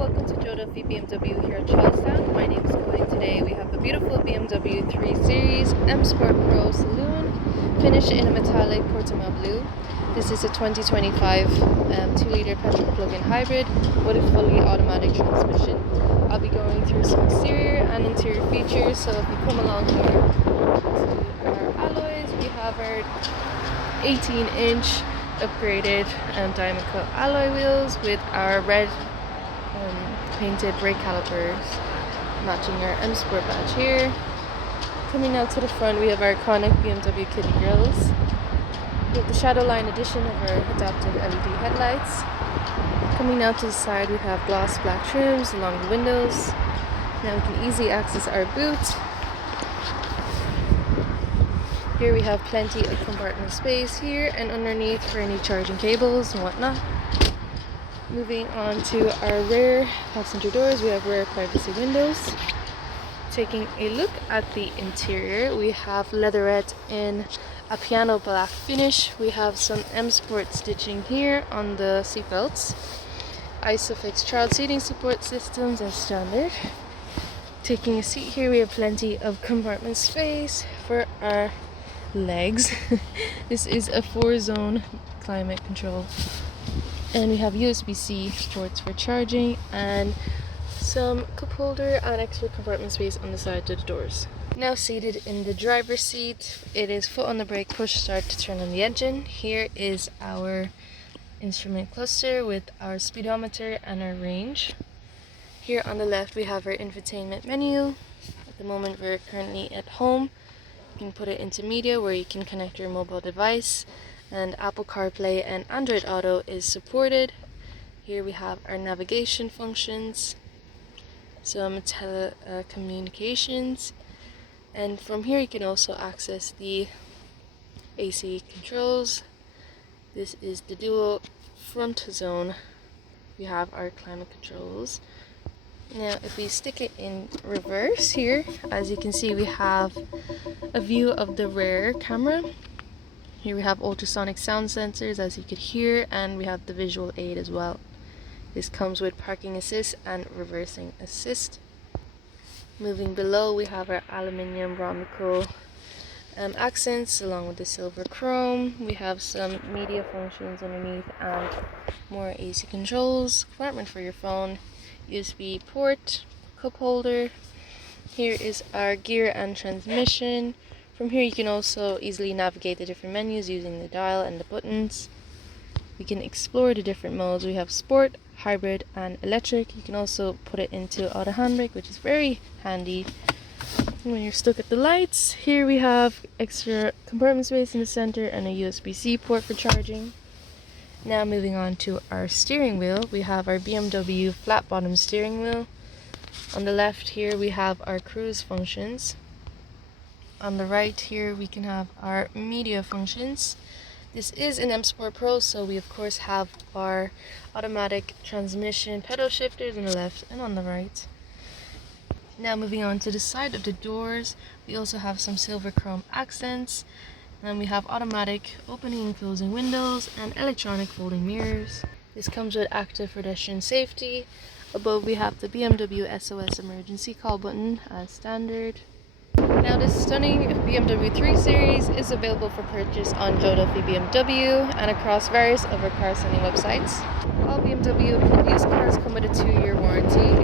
welcome to Joe Duffy BMW here at Charlestown. My name is Chloe. Today we have a beautiful BMW 3 Series M Sport Pro Saloon, finished in a metallic Portima blue. This is a 2025 2-liter petrol plug-in hybrid with a fully automatic transmission. I'll be going through some exterior and interior features, so if you come along here to our alloys, we have our 18-inch upgraded diamond cut alloy wheels with our red painted brake calipers matching our M Sport badge here. Coming out to the front, we have our iconic BMW kitty grills. We have the Shadowline edition of our adaptive LED headlights. Coming out to the side, we have gloss black trims along the windows. Now we can easily access our boot. Here we have plenty of compartment space here and underneath for any charging cables and whatnot. Moving on to our rear passenger doors, we have rear privacy windows. Taking a look at the interior, we have leatherette in a piano black finish. We have some M Sport stitching here on the seat belts. Isofix child seating support systems as standard. Taking a seat here, we have plenty of compartment space for our legs. This is a 4-zone climate control. And we have USB-C ports for charging and some cup holder and extra compartment space on the side of the doors. Now seated in the driver's seat, it is foot on the brake, push start to turn on the engine. Here is our instrument cluster with our speedometer and our range. Here on the left we have our infotainment menu. At the moment we're currently at home. You can put it into media where you can connect your mobile device, and Apple CarPlay and Android Auto is supported. Here we have our navigation functions, some telecommunications, and from here you can also access the AC controls. This is the dual front zone. We have our climate controls. Now if we stick it in reverse here, as you can see, we have a view of the rear camera. Here we have ultrasonic sound sensors, as you could hear, and we have the visual aid as well. This comes with parking assist and reversing assist. Moving below, we have our aluminium rhombus accents along with the silver chrome. We have some media functions underneath and more AC controls, compartment for your phone, USB port, cup holder. Here is our gear and transmission. From here you can also easily navigate the different menus using the dial and the buttons. We can explore the different modes. We have sport, hybrid and electric. You can also put it into auto handbrake, which is very handy when you're stuck at the lights. Here we have extra compartment space in the center and a USB-C port for charging. Now moving on to our steering wheel, we have our BMW flat bottom steering wheel. On the left here we have our cruise functions. On the right here we can have our media functions. This is an M Sport Pro, so we of course have our automatic transmission pedal shifters on the left and on the right. Now moving on to the side of the doors, we also have some silver chrome accents. And we have automatic opening and closing windows and electronic folding mirrors. This comes with active pedestrian safety. Above we have the BMW SOS emergency call button as standard. Now this stunning BMW 3 Series is available for purchase on Joe Duffy BMW and across various other car selling websites. All BMW used cars come with a 2-year warranty.